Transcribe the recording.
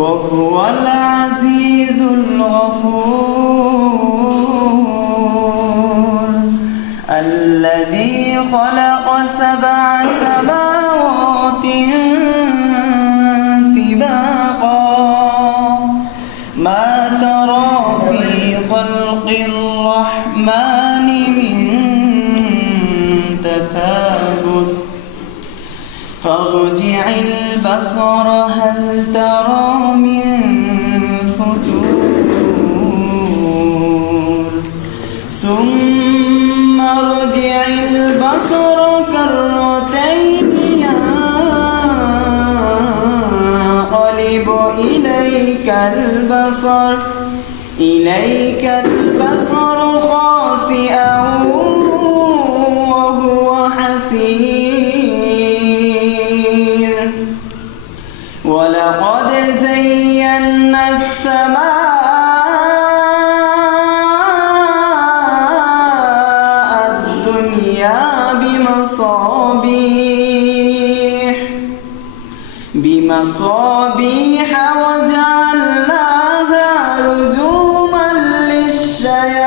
وهو العزيز الغفور الذي خلق 7 سماوات طباقا ما ترى في خلق الرحمن من تفاوت فارجع البصر هل ترى من فتور ثم ارجع البصر كرتين ينقلب إليك البصر خاسئا وهو حسير ولقد زينا السماء الدنيا بمصابيح وجعلناها رجوما للشياطين